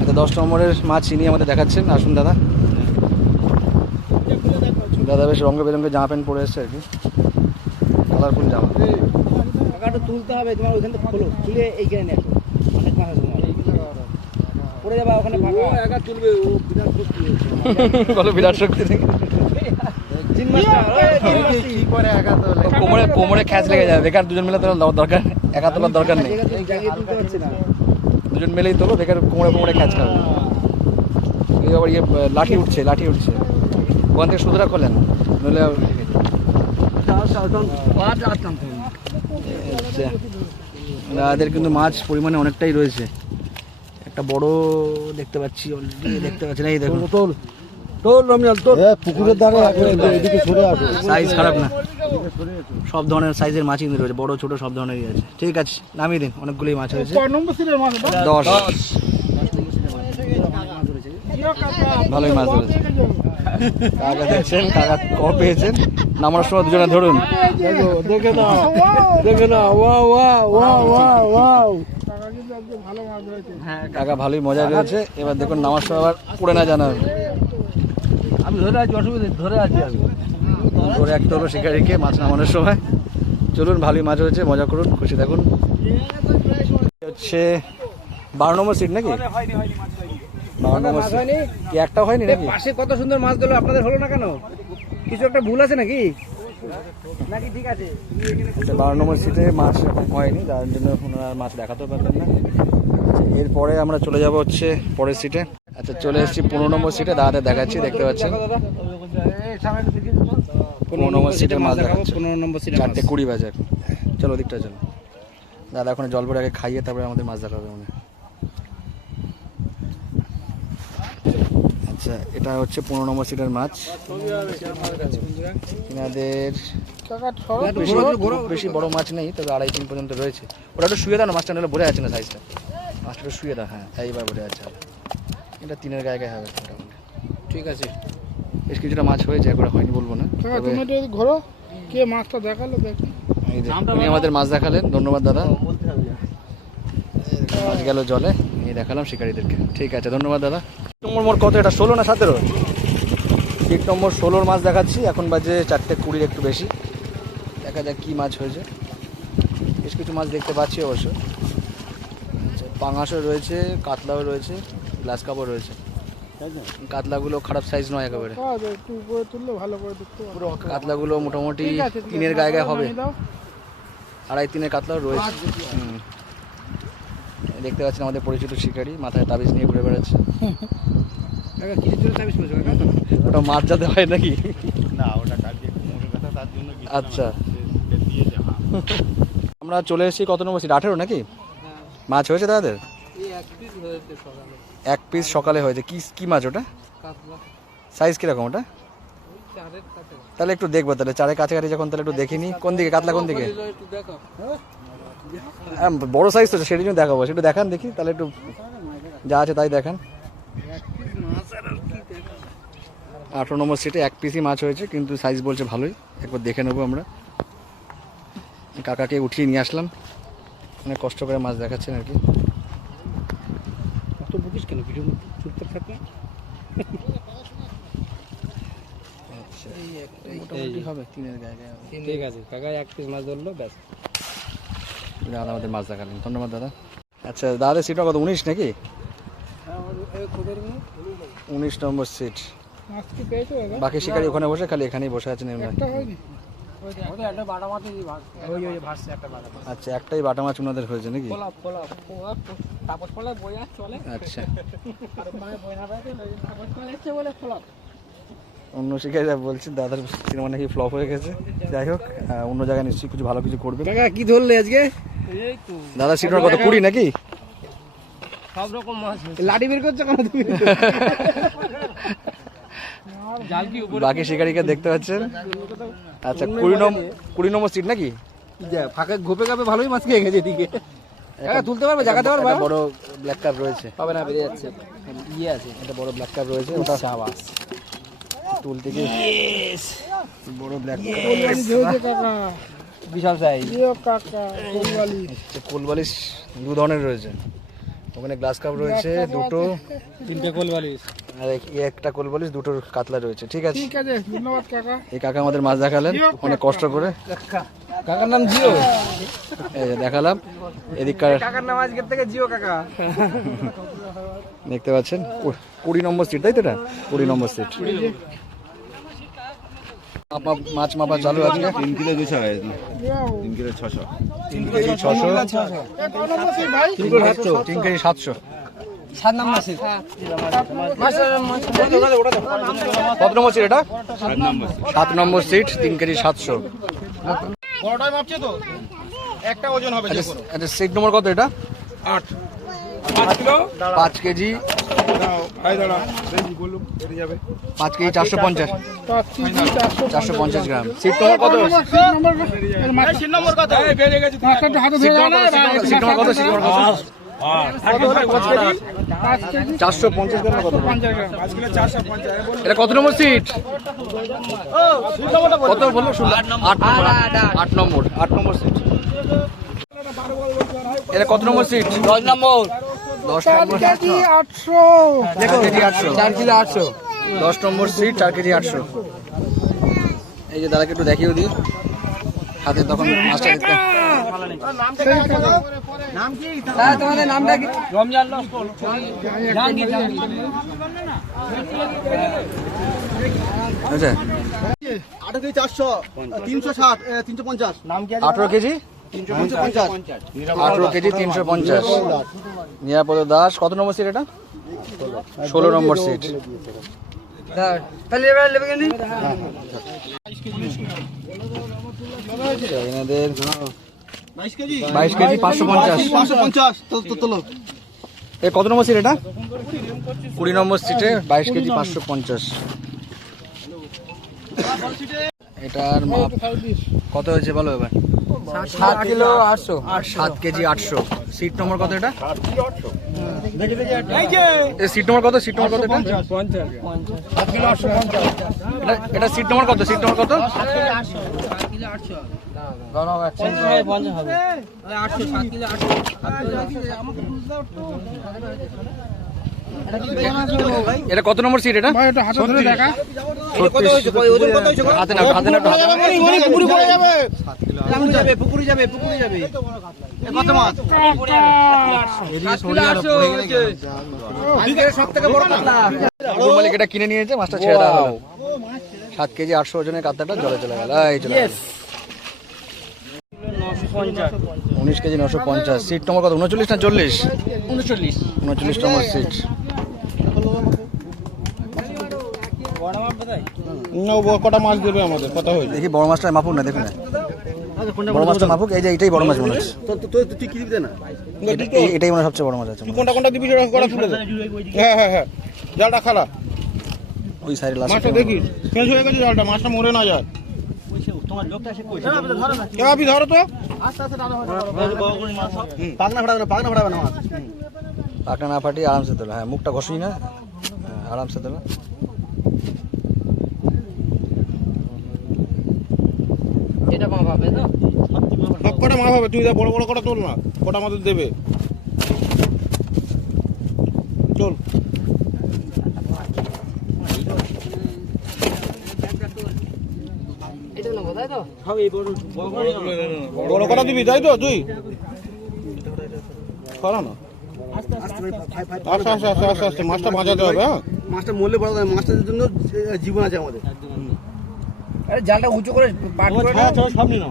আচ্ছা 10 নম্বরের মাছ চিনি আমাদের দেখাচ্ছেন, আসুন দাদা। দাদা বেশ রঙে বেরঙে জামা প্যান্ট পরে এসছে আর কি, কালারফুল জামা। টাকাটা তুলতে হবে তোমার, ওইখান থেকে খোলো, তুলে এইখানে নেছো, অনেক মাছ আছে তোমার পড়ে যাবা ওখানে ফাঁকা। একা তুলবে, ও বিরাট শক্তি বলো, বিরাট শক্তি থেকে কোমরে খ্যাচ লেগে যাবে। বেকার দুজন মিলে তোলার দরকার, একা তোলার দরকার নেই। দুজন মিলেই তোলো, বেকার কোমরে খ্যাচ খাবে। এই আবার ইয়ে লাঠি উঠছে ওখান থেকে সুতরা খোলেন, নইলে এদের কিন্তু মাছ পরিমাণে অনেকটাই রয়েছে। একটা বড় দেখতে পাচ্ছি অলরেডি, দেখতে পাচ্ছেন এই দেখুন। পুকুরের ধারে এদিকে সরে আসো, সাইজ খারাপ না, সব ধরনের সাইজের মাছই কিন্তু রয়েছে, বড় ছোট সব ধরনেরই আছে। ঠিক আছে, নামিয়ে দিন, অনেকগুলোই মাছ হয়েছে। 10 ভালোই মাছ ধরেছে। কাকা দেখছেন, কাকা কম পেয়েছেন, নামার সময় দুজনে ধরুন। দেখে না, ওয়া ওয়া ওয়া ওয়া ওয়া। কাকা ভালোই মজা রয়েছে। এবার দেখুন নামার সময় আবার পড়ে না জানা আমি ধরে আছি, অসুবিধা নেই, ধরে আছি আমি। ধরে একটা হলো শিকারিকে মাছ নামানোর সময়। চলুন, ভালোই মাছ হয়েছে, মজা করুন, খুশি থাকুন। হচ্ছে 12 নম্বর সিট নাকি? 12 নম্বর সিট কি একটা হয়নি নাকি? পাশে কত সুন্দর মাছ দিল, আপনাদের হলো না কেন? কিছু একটা ভুল আছে নাকি? নাকি ঠিক আছে? 12 নম্বর সিটে মাছ হয়নি, যার জন্য ওনারা মাছ দেখাতেও পারলেন না। এরপরে আমরা চলে যাব হচ্ছে পরের সিটে। আচ্ছা, চলে এসেছি 15 নম্বর সিটে, দাদাদের দেখাচ্ছি, দেখতে পাচ্ছেন 15 নম্বর সিটের মাছ দেখাচ্ছে। 15 নম্বর সিটে 4:20 বাজে এখন। চলো ওদিকটা চলো, দাদা এখন জল ভরে আগে খাইয়ে তারপরে আমাদের মাছ দেখাবে মনে হয়। আচ্ছা, এটা হচ্ছে 15 নম্বর সিটের মাছ। এনাদের বেশি বড় মাছ নেই, তবে 2.5-3 পর্যন্ত রয়েছে। ওটা একটু শুয়ে দাও না, মাছটা নাহলে ভরে আছে না সাইজটা। মাছটা একটু শুয়ে দাও, হ্যাঁ এইবার ভরে আছে। এটা 3-এর গায়ে গায়ে হবে মোটামুটি। ঠিক আছে। বেশ কিছুটা মাছ হয়েছে, একবার হয়নি বলবো না। তবে ঘোরো, কে মাছটা দেখালো দেখি। এই যে উনি আমাদের মাছ দেখালেন, ধন্যবাদ দাদা। মাছ গেল জলে, এই দেখালাম শিকারীদেরকে। ঠিক আছে, ধন্যবাদ দাদা। নম্বর মোট কত এটা, 16 না 17? সিট নম্বর 16 মাছ দেখাচ্ছি। এখন বাজে 4:20, একটু বেশি। দেখা যাক কী মাছ হয়েছে। বেশ কিছু মাছ দেখতে পাচ্ছি অবশ্য। আচ্ছা, পাঙাশও রয়েছে, কাতলাও রয়েছে, গ্লাস কাপও রয়েছে। কাতলাগুলো খারাপ সাইজ নয় একেবারে। একটু উপরে তুললে ভালো করে দেখতে পাবো। কাতলাগুলো মোটামুটি 3-এর গায়ে গায়ে হবে। 2.5-3-এর কাতলাও রয়েছে। দেখতে পাচ্ছেন আমাদের পরিচিত শিকারী মাথায় তাবিজ নিয়ে ঘুরে বেড়াচ্ছে। ওটা মাছ যাতে হয় নাকি? না, ওটা কালকে কোমরে ব্যথা, তার জন্য আচ্ছা, আমরা চলে এসেছি কত নম্বর সিট? 18 নাকি? মাছ হয়েছে দাদাদের? এক পিস সকালে হয়েছে। কি কি মাছ ওটা? সাইজ কিরকম ওটা? তাহলে একটু দেখবো, তাহলে 4-এর কাছাকাছি যখন, তাহলে একটু দেখিনি। কোন দিকে কাতলা, কোন দিকে? বড় সাইজ তো, সেটার জন্য দেখাবো। সেটা দেখান দেখি, তাহলে একটু যা আছে তাই দেখান। 18 নম্বর সিটে এক পিসই মাছ হয়েছে, কিন্তু সাইজ বলছে ভালোই। একবার দেখে নেবো আমরা। কাকাকে উঠিয়ে নিয়ে আসলাম, অনেক কষ্ট করে মাছ দেখাচ্ছেন আর কি। তো বুঝিস কেন ভিডিও চুপচাপ থাকবে? আচ্ছা, মোটামুটি হবে 3-এর গায়ে গায়ে হবে। ঠিক আছে, কাকা এক পিস মাছ ধরলো, ব্যাস। দাদা আমাদের মাছ দেখালেন, ধন্যবাদ দাদা। আচ্ছা, দাদার সিটটা কত, 19 নাকি? 19 নম্বর সিট। মাছ কি পেয়েছো দাদা? বাকি শিকারি ওখানে বসে, খালি এখানেই বসে আছেন এমনি। একটা হয়নি। আচ্ছা, একটাই বাটা মাছ ওনাদের হয়েছে নাকি? আচ্ছা, অন্য শিকারীরা বলছে দাদার সিনেমা নাকি ফ্লপ হয়ে গেছে। যাই হোক, অন্য জায়গায় নিশ্চয়ই কিছু ভালো কিছু করবে। কাকা কি ধরলে আজকে? দাদার সিট কত, 20 নাকি? সব রকম মাছ। লাঠি বের করছো কেন তুমি? বাকি শিকারীকে দেখতে পাচ্ছেন। আচ্ছা, 20 নম্বর সিট নাকি? ফাঁকে ঘুপে গাপে ভালোই মাছ খেয়ে গেছে এদিকে। কাকা তুলতে পারবে, জায়গাতে পারবে? একটা বড় ব্ল্যাক কাপ রয়েছে, পাবে না, বেরিয়ে যাচ্ছে। ইয়ে আছে, একটা বড় ব্ল্যাক কাপ রয়েছে, ওটা সাবাস তুলতে গিয়ে বড় ব্ল্যাক কাকা বিশাল সাইজ। কাকা কোলবালি কোলবালিশ 2 ধরনের রয়েছে। ওখানে গ্লাস কাপ রয়েছে 2টো, 3টে কোল বালিশ, আর একটা কোলবালিশ, 2টো কাতলা রয়েছে। ঠিক আছে, ঠিক আছে, ধন্যবাদ কাকা। এই কাকা আমাদের মাছ দেখালেন অনেক কষ্ট করে। কাকার নাম জিও। এই যে দেখালাম এদিককার। কাকার নাম আজকের থেকে জিও কাকা। দেখতে পাচ্ছেন 20 নম্বর সিট, তাই তো? এটা 20 নম্বর সিট। মাছ মাপা চালু আজকে। 3 কিলো 200 হয়, 3 কিলো 600। 3 KG 600, 3 KG 700। 7 নম্বর সিট। কত নম্বর সিট এটা? 7 নম্বর। 7 নম্বর সিট, 3 কেজি 700। বড়টাই মাপছে তো, একটা ওজন হবে। আচ্ছা, সিট নম্বর কত এটা? 8 5 KG 5 KG 450, 450 gram. Seat number কত? সিট নম্বর কত? সিট নম্বর কত? সিট নম্বর কত? 450 গ্রাম কত? এটা কত নম্বর সিট? কত বললো? 8 নম্বর সিট। এটা কত number seat? 10 number. 10 4 number. KG 800 4 KG 800। 4 kilo 800। 10 number seat 4 KG 800। এই যে দাদাকে একটু দেখিয়ে দিই হাতে তখন মাছটা দেখতে। হ্যাঁ, তোমাদের নামটা কি? রমজান লস্কর। জাহাঙ্গীর। আচ্ছা 8 কেজি 400 360 350 নাম কি 18 কেজি 350 18 কেজি 350। নিরাপদ দাস কত নম্বর সিট এটা? 16 নম্বর সিট। তাহলে এবার নেবে কেন? এনাদের 22 কেজি 22 কেজি 550। 550 তো তোলো এ কত নম্বর সিট এটা? 20 নম্বর সিটে 22 কেজি 550। এটার মাপ কত হয়েছে বলো এবার? 7 কিলো 800। 7 কেজি 800। সিট নম্বর কত এটা? এই সিট নম্বর কত? সিট নম্বর কত এটা? 50। এটা সিট নম্বর কত? সিট নম্বর কত? 7 কিলো 800। গরম আছে। 50 হবে। 800 7 কিলো 800। এটা কত নম্বর সিট এটা? ভাই এটা হাতে ধরে দেখা কত হয়েছে? ওজন কত হয়েছে? হাতে না হাতে না পুকুরি পড়ে যাবে পুকুরে যাবে। কত মাছ 7 কিলো 800 হয়েছে। আজকের সবথেকে বড় কাতলা। পুকুর মালিক এটা কিনে নিয়েছে, মাছটা ছেড়ে দেওয়া হলো। 7 কেজি 800 ওজনের কাতলাটা জলে চলে গেল। এই চলে গেল। 19 কেজি 950। সিট নম্বর কত? 39 না 40? 39। 39 নম্বর সিট। কটা মাছ দেবে আমাদের কথা হয়েছে দেখি বড় মাছটা মাপুক না, দেখুন না বড় মাছটা মাপুক। এই যে এটাই বড় মাছ মনে হচ্ছে। তুই কি দিবি না এটাই মনে হয় সবচেয়ে বড় মাছ আছে। কোনটা দিবি সেটা কটা তুলে দে হ্যাঁ জালটা খালা ওই সাইডে লাস্ট মাছটা দেখিস শেষ হয়ে গেছে জালটা মাছটা মরে না যায় আপনি ধরো তো পাকনা ফাটাবে না মাছ পাকনা না ফাটিয়ে আরামসে তোলা। হ্যাঁ মুখটা ঘষুই না, হ্যাঁ, আরামসে তোলা। এটা পাওয়া পাবে তো? সব কটা মাছ হবে তুই বড় বড় কটা তোল না কটা আমাদের দেবে চল এটা না বোধহয় তো? বড় কটা দিবি তাই তো তুই করা না আস্তে আস্তে মাছটা বাঁচাতে হবে হ্যাঁ মাছটা মরলে বড় মাছটার জন্য জীবন আছে আমাদের আরে জালটা উঁচু করে পাট করে না। সামনে না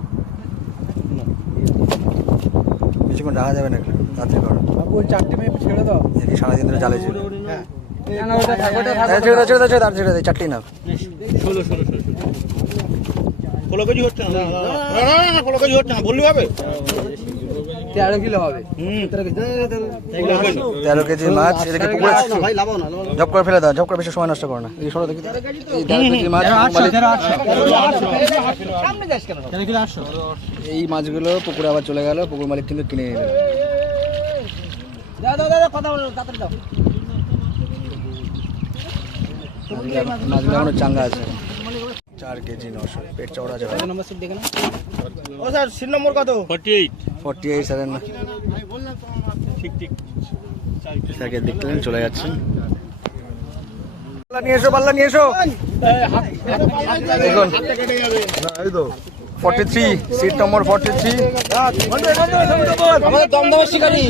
কিছুক্ষণ রাখা যাবে না, রাত্রি করো। ওই 4টে মেয়ে ছেড়ে দাও। দেখি সারাদিন ধরে জালে ছিল। না ওটা থাক ওটা থাক। ছেড়ে দাও ছেড়ে দাও ছেড়ে দাও ছেড়ে দাও, চারটি না। 16 কেজি হচ্ছে না 16 কেজি হচ্ছে না বললি হবে 13 কিলো হবে। 13 কেজি মাছ। এদিকে পুকুরে ভাই লাভ না জব করে ফেলে দাও, জব করে বেশি সময় নষ্ট করো না। এই সরো দেখি এই 13 কেজি মাছ মালিক। সামনে যাস কেন? এই মাছগুলো পুকুরে আবার চলে গেল, পুকুর মালিক কিন্তু কিনে নিল। দাও কথা বলো তাড়াতাড়ি দাও। মাছগুলো এখনো চাঙ্গা আছে। 4 কেজি 900। পেট চওড়া আছে। নম্বর সিট দেখে না। ও স্যার সিট নম্বর কত 48 স্যার না ঠিক স্যারকে দেখলেন চলে যাচ্ছেন। পাল্লা নিয়ে এসো, পাল্লা নিয়ে এসো। দেখুন 43 সিট নম্বর 43। আমাদের দমদমের শিকারি।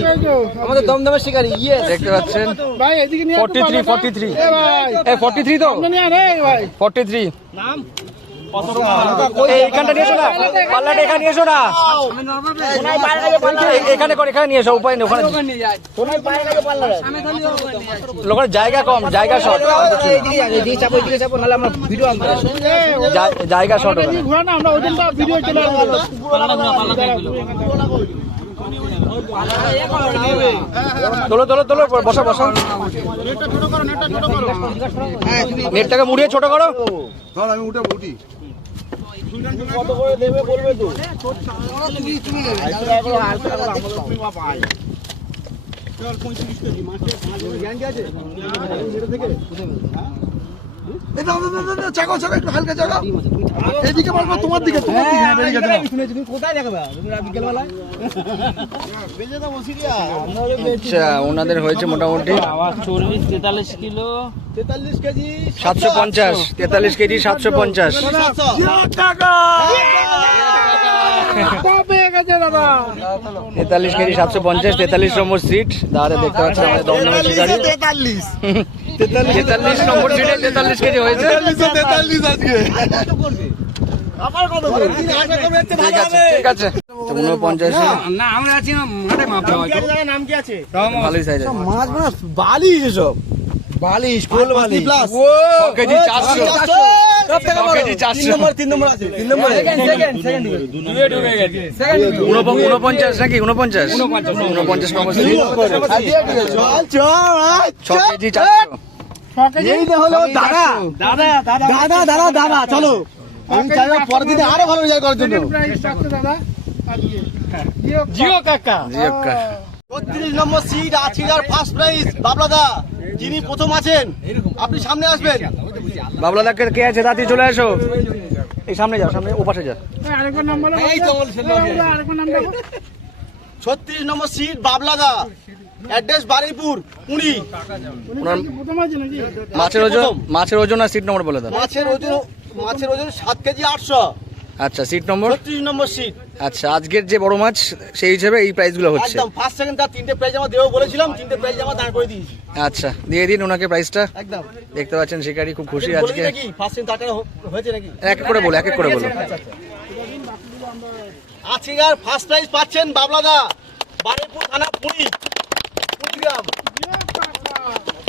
আমাদের দমদমের শিকারি। ইয়েস। দেখতে পাচ্ছেন ভাই এদিকে নিয়ে 43 এ ভাই এই 43 তো সামনে নিয়ে আরে ভাই 43 এইখানটা নিয়ে এসো না, পাল্লাটা এখানে নিয়ে এসো না, এখানে করে এখানে নিয়ে এসো। উপায় নেই, ওখানে লোকের জায়গা কম, জায়গা শর্ট, জায়গা শর্ট। ঘোরা না আমরা ওইদিনটা ভিডিও চলে আসবো তোলো তোলো তোলো, বসো বসো, নেটটাকে মুড়িয়ে ছোট করো। আমি উঠি কত করে দেবে বলবে তো চাকাও চাকা একটু হালকা চাকা এদিকে মারবো তোমার দিকে কোথায় দেখাবে বিকেলবেলায়? আচ্ছা ওনাদের হয়েছে মোটামুটি 40-43 কিলো, 43 কেজি, 750, 43 কেজি 750। পেয়ে গেছে দাদা 43 কেজি 750, 43 নম্বর সিট। দাদা দেখতে পাচ্ছেন আমাদের দমদমের শিকারি। 43 নম্বর সিটে 43 কেজি হয়েছে। ঠিক আছে ঠিক আছে। 49 না আমরা আছি মাঠে মাপা হয়তো। নাম কি আছে ভালোই সাইজ আছে। মাছ মানে বালিশ এসব, বালিশ কোল বালিশ। 6 কেজি 400, 6 কেজি 400। 3 নম্বর আছে, 3 নম্বর সেকেন্ড দুয়ে ঢুকে গেছে। 49 নাকি 49 নম্বর সিট। 6 কেজি 400। এই হলো দাদা চলো। আমি চাই পরের দিনে আরো ভালো রেজাল্ট করার জন্য। দাদা জিও কাকা, জিও কাকা। 32 নম্বর সিট আছিলার ফার্স্ট প্রাইজ বাবলাদা, যিনি প্রথম আছেন আপনি সামনে আসবেন। বাবলা দাকে কে আছে দাদি চলে আসো। এই সামনে যাও, সামনে ওপাশে যাও। আরেকবার নাম বলো এই তো বলছেন আরেকবার নাম বলো 36 নম্বর সিট বাবলাদা, অ্যাড্রেস বারুইপুর পুরি। প্রথম আছে নাকি মাছের ওজন আর সিট নম্বর বলে দাও। মাছের ওজন 7 কেজি 800। আচ্ছা সিট নম্বর। 36 নম্বর সিট আচ্ছা আজকের যে বড় মাছ সেই হিসেবে এই প্রাইসগুলো হচ্ছে। একদম ফার্স্ট সেকেন্ড তার 3টে প্রাইজ আমরা দেবো বলেছিলাম, 3টে প্রাইজ আমরা দাঁড় করে দিয়েছি। আচ্ছা দিয়ে দিন ওনাকে প্রাইসটা। একদম দেখতে পাচ্ছেন শিকারি খুব খুশি বলে আজকে। দিই নাকি ফার্স্ট সেকেন্ড তারটা হয়েছে নাকি? এক এক করে বলো, এক এক করে বলো। আছিগার ফার্স্ট প্রাইজ পাচ্ছেন বাবলাদা, বারুইপুর থানা পুরি, কুড়িগ্রাম।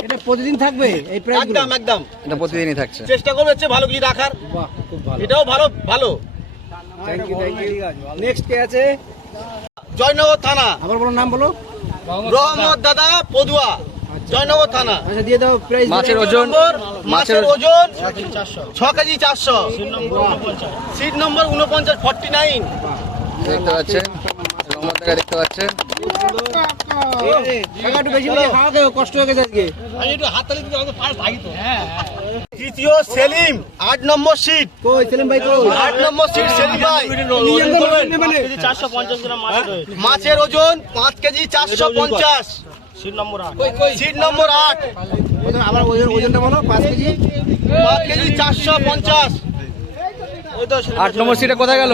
এটা প্রতিদিন থাকবে এই প্রাইস একদম একদম এটা প্রতিদিনই থাকছে। চেষ্টা করবো হচ্ছে ভালো কিছু রাখার। বাহ খুব ভালো এটাও ভালো ভালো। থ্যাংক ইউ নেক্সট কে আছে জয়নগর থানা, আবার বলো নাম বলো রহমত দাদা পদুয়া, জয়নগর থানা। আচ্ছা দিয়ে দাও প্রাইস মাছের ওজন মাছের ওজন 6 কেজি 400। সিট নম্বর 49 49। দেখতে পাচ্ছেন রহমত দাকে দেখতে পাচ্ছেন। একটু বেশি বেশি খাওয়া দেও কষ্ট হয়ে গেছে আজকে তৃতীয় সেলিম 8 নম্বর সিট। কই সেলিম ভাই কই 8 নম্বর সিট সেলিম ভাই। মাছের ওজন 5 কেজি 450। সিট নম্বর 8। আবার ওজনটা বলো 5 কেজি 5 কেজি 450। ওই তো 8 নম্বর সিটে কোথায় গেল?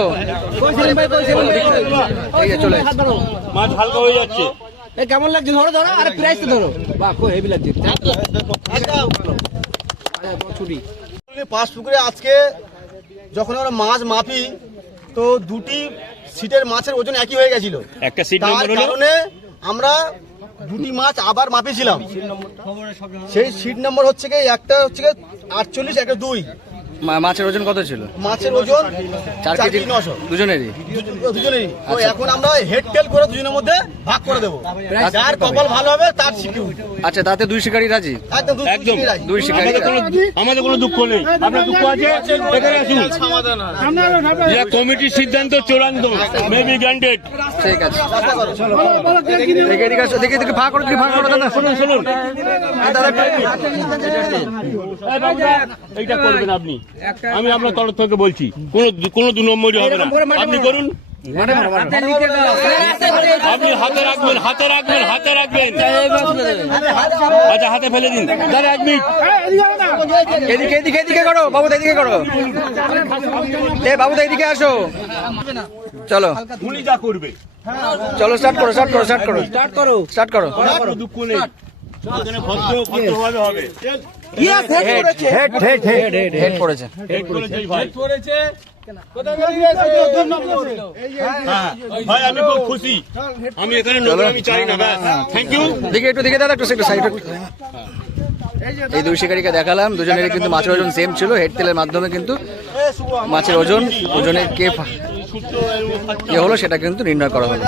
কই সেলিম ভাই কই সেলিম ভাই কই এই যে চলে হাত ধরো মাছ হালকা হয়ে যাচ্ছে। এই কেমন লাগছে ধরো ধরো আরে প্রাইস তো ধরো বাহ কই হেভি লাগছে ছুটি পাঁচ পুকুরে আজকে যখন আমরা মাছ মাপি তো দুটি সিটের মাছের ওজন একই হয়ে গেছিল। একটা সিট তার নম্বর হলো কারণে আমরা দুটি মাছ আবার মাপিছিলাম। সেই সিট নম্বর হচ্ছে কি একটা হচ্ছে কি 48, একটা 2। মাছের ওজন কত ছিল? মাছের ওজন 4 কেজি 900 দুজনেরই। দুজনেরই। তো আচ্ছা। এখন আমরা হেড টেল করে দুজনের মধ্যে ভাগ করে দেবো, যার কপাল ভালো হবে তার সিকিউর। আচ্ছা তাতে 2 শিকারি রাজি? একদম একদম। 2 শিকারি আমাদের কোনো দুঃখ নেই। আপনার দুঃখ আছে এখানে আসুন। এটা কমিটির সিদ্ধান্ত চূড়ান্ত, মেবি গ্রান্টেড। ঠিক আছে দেখে এদিকে আসো, দেখে দেখে ভাগ করে দিকে ভাগ করে দাদা। শুনুন শুনুন, দাদা এইটা করবেন আপনি, আমি আপনার তরফ থেকে বলছি কোনো 2 নম্বরই হবে না। আপনি করুন, আপনি হাতে রাখবেন, হাতে রাখবেন, হাতে রাখবেন। আচ্ছা হাতে ফেলে দিন দাদা, 1 মিনিট। এদিকে এদিকে এদিকে করো বাবু, এদিকে করো। এ বাবু এদিকে আসো। চলো উনি যা করবে চলো স্টার্ট করো স্টার্ট করো স্টার্ট করো স্টার্ট করো। কোনো দুঃখ নেই, এখানে ভদ্রভাবে হবে। হেড পড়েছে। হেড করেছে ভাই। হ্যাঁ ভাই আমি খুব খুশি, আমি এখানে নোংরামি চাই না। Thank you. দেখে একটু দেখে দাদা একটু সাইড। এই 2 শিকারীকে দেখালাম, দুজনেরই কিন্তু মাছের ওজন সেম ছিল। হেড তেলের মাধ্যমে কিন্তু মাছের ওজনের কে ইয়ে হলো সেটা কিন্তু নির্ণয় করা হলো।